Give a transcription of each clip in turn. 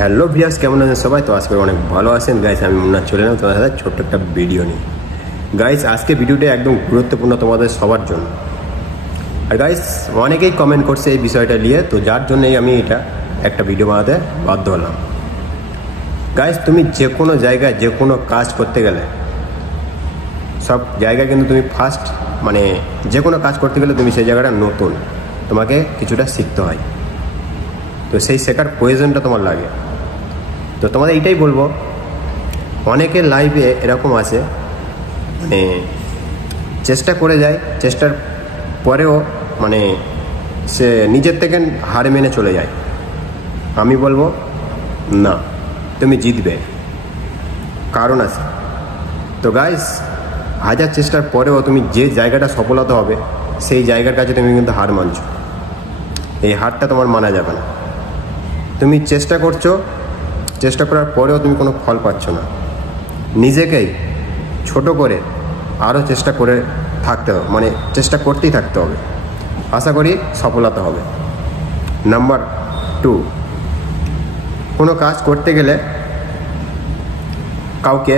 Hello viewers, কেমন আছেন সবাই? তো আজকে অনেক ভালো আছেন গাইস। আমি মুন্না চলে এলাম তোমাদের সাথে ছোট্ট একটা ভিডিও নিয়ে। গাইস, আজকে ভিডিওটা একদম গুরুত্বপূর্ণ তোমাদের সবার জন্য। আর গাইস, অনেকেই কমেন্ট করছে এই বিষয়টা নিয়ে, তো যার জন্যই আমি এটা একটা ভিডিও বানাতে বাধ্য হলাম। গাইস, তুমি যে কোনো জায়গায় যে কোনো কাজ করতে গেলে সব জায়গায় কিন্তু তুমি ফার্স্ট যে কোনো কাজ করতে গেলে তুমি সেই জায়গাটা নতুন, তোমাকে কিছুটা শিখতে হয়। তো সেই শেখার প্রয়োজনটা তোমার লাগে। তো তোমাদের এইটাই বলবো, অনেকের লাইফে এরকম আছে চেষ্টা করে যায়, চেষ্টার পরেও সে নিজের থেকে হার মেনে চলে যায়। আমি বলবো না, তুমি জিতবে, কারণ আছে। তো গাইস, হাজার চেষ্টার পরেও তুমি যে জায়গাটা সফলতা হবে সেই জায়গার কাছে তুমি কিন্তু হার মানছো। এই হারটা তোমার মানা যাবে না। তুমি চেষ্টা করছো, চেষ্টা করার পরেও তুমি কোনো ফল পাচ্ছ না, নিজেকেই ছোট করে আরও চেষ্টা করে থাকতে হবে, চেষ্টা করতেই থাকতে হবে। আশা করি সফলতা হবে। নাম্বার 2, কোনো কাজ করতে গেলে কাউকে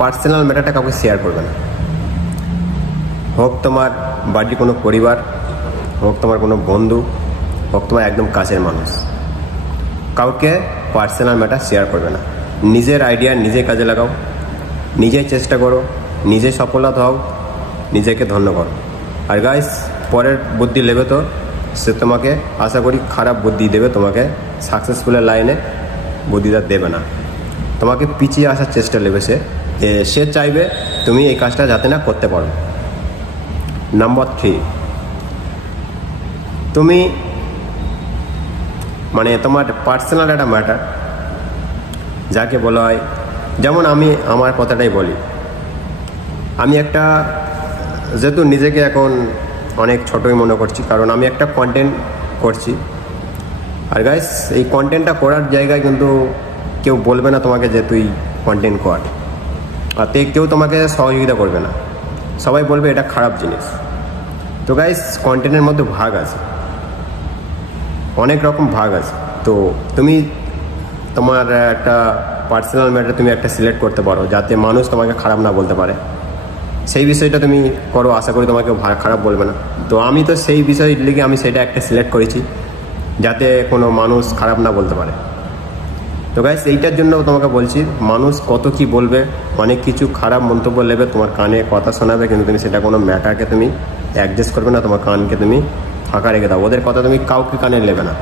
পার্সোনাল ম্যাটারটা কাউকে শেয়ার করবে না। হোক তোমার বাড়ির কোনো পরিবার, হোক তোমার কোনো বন্ধু, হোক তোমার একদম কাছের মানুষ, কাউকে পার্সোনাল ম্যাটার শেয়ার করবে না। নিজের আইডিয়া নিজে কাজে লাগাও, নিজেই চেষ্টা করো, নিজে সফলতা হও, নিজেকে ধন্য করো। আর গাইস, পরের বুদ্ধি নেবে তো সে তোমাকে আশা করি খারাপ বুদ্ধি দেবে, তোমাকে সাকসেসফুলের লাইনে বুদ্ধিটা দেবে না, তোমাকে পিছিয়ে আসার চেষ্টা নেবে সে চাইবে তুমি এই কাজটা যাতে না করতে পারো। নাম্বার 3, তুমি তোমার পার্সোনাল একটা ম্যাটার যাকে বলা হয়, যেমন আমি আমার কথাটাই বলি। আমি যেহেতু নিজেকে এখন অনেক ছোটই মনে করছি, কারণ আমি একটা কন্টেন্ট করছি। আর গাইস, এই কন্টেন্টটা করার জায়গায় কিন্তু কেউ বলবে না তোমাকে যে তুই কন্টেন্ট কর, আর কেউ তোমাকে সহযোগিতা করবে না, সবাই বলবে এটা খারাপ জিনিস। তো গাইস, কন্টেন্টের মধ্যে ভাগ আছে, অনেক রকম ভাগ আছে। তো তুমি তোমার একটা পার্সোনাল ম্যাটার তুমি একটা সিলেক্ট করতে পারো, যাতে মানুষ তোমাকে খারাপ না বলতে পারে, সেই বিষয়টা তুমি করো। আশা করি তোমাকে খারাপ বলবে না। তো আমি তো সেই বিষয় লিখে আমি সেটা একটা সিলেক্ট করেছি, যাতে কোনো মানুষ খারাপ না বলতে পারে। তো গাইস, এইটার জন্য তোমাকে বলছি, মানুষ কত কি বলবে, অনেক কিছু খারাপ মন্তব্য নেবে, তোমার কানে কথা শোনাবে, কিন্তু তুমি সেটা কোনো ম্যাটারকে তুমি অ্যাডজাস্ট করবে না, তোমার কানকে তুমি ফাঁকা রেখে দাও। ওদের কথা তুমি কাউকে কানে নেবে না।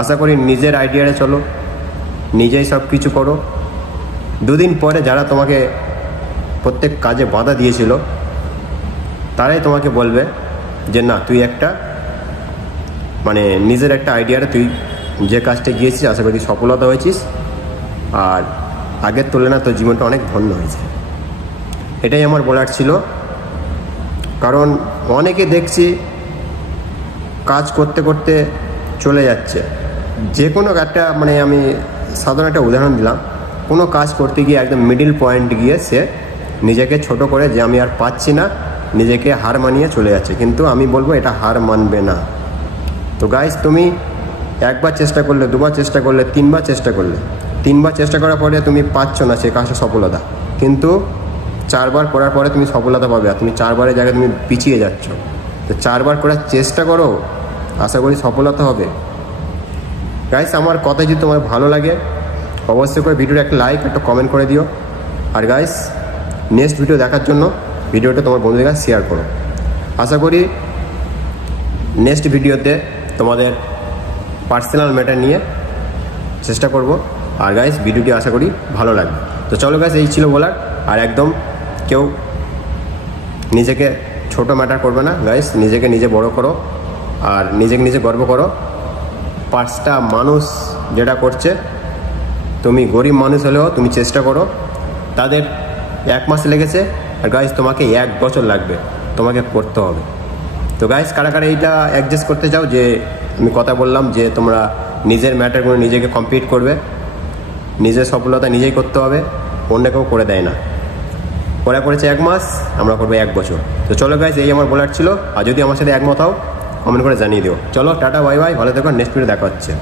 আশা করি নিজের আইডিয়ারে চলো, নিজেই সব কিছু করো। 2 দিন পরে যারা তোমাকে প্রত্যেক কাজে বাধা দিয়েছিল তারাই তোমাকে বলবে যে না, তুই একটা নিজের একটা আইডিয়ারে তুই যে কাজটা গিয়েছিস, আশা করি সফলতা হয়েছিস, আর আগের তুলনায় তোর জীবনটা অনেক ধন্য হয়েছে। এটাই আমার বলার ছিল। কারণ অনেকে দেখছি কাজ করতে করতে চলে যাচ্ছে, যে কোনো একটা আমি সাধারণ একটা উদাহরণ দিলাম, কোনো কাজ করতে গিয়ে একদম মিডিল পয়েন্ট গিয়ে সে নিজেকে ছোট করে যে আমি আর পাচ্ছি না, নিজেকে হার মানিয়ে চলে যাচ্ছে। কিন্তু আমি বলবো এটা হার মানবে না। তো গাইস, তুমি একবার চেষ্টা করলে, 2বার চেষ্টা করলে, 3বার চেষ্টা করলে, 3বার চেষ্টা করার পরে তুমি পাচ্ছ না সেই কাজটা সফলতা, কিন্তু 4বার করার পরে তুমি সফলতা পাবে। আর তুমি 4বারের জায়গায় তুমি পিছিয়ে যাচ্ছ। তো 4বার করার চেষ্টা করো, আশা করি সফলতা হবে। গাইস, আমার কথা যদি তোমার ভালো লাগে অবশ্যই করে ভিডিওটা একটা লাইক, একটা কমেন্ট করে দিও। আর গাইস, নেক্সট ভিডিও দেখার জন্য ভিডিওটা তোমার বন্ধুদের কাছে শেয়ার করো। আশা করি নেক্সট ভিডিওতে তোমাদের পার্সোনাল ম্যাটার নিয়ে চেষ্টা করব। আর গাইস, ভিডিওটি আশা করি ভালো লাগবে। তো চলো গাইস, এই ছিল বলার। আর একদম কেউ নিজেকে ছোট ম্যাটার করবে না গাইস, নিজেকে নিজে বড় করো, আর নিজেকে নিজে গর্ব করো। 5টা মানুষ যেটা করছে, তুমি গরিব মানুষ হলেও তুমি চেষ্টা করো। তাদের 1 মাস লেগেছে, আর গাইস তোমাকে 1 বছর লাগবে, তোমাকে করতে হবে। তো গাইস, কারা কারা এইটা অ্যাডজাস্ট করতে চাও, যে আমি কথা বললাম যে তোমরা নিজের ম্যাটারগুলো নিজেকে কমপ্লিট করবে, নিজের সফলতা নিজেই করতে হবে, অন্য কেউ করে দেয় না। ওরা করেছে 1 মাস, আমরা করবো 1 বছর। তো চলো গাইস, এই আমার বলার ছিল। আর যদি আমার সাথে একমত হও কমেন্ট করে জানিয়ে দিও। চলো, টাটা, বাই বাই, ভালো থেকো, নেক্সট ভিডিও দেখা হচ্ছে।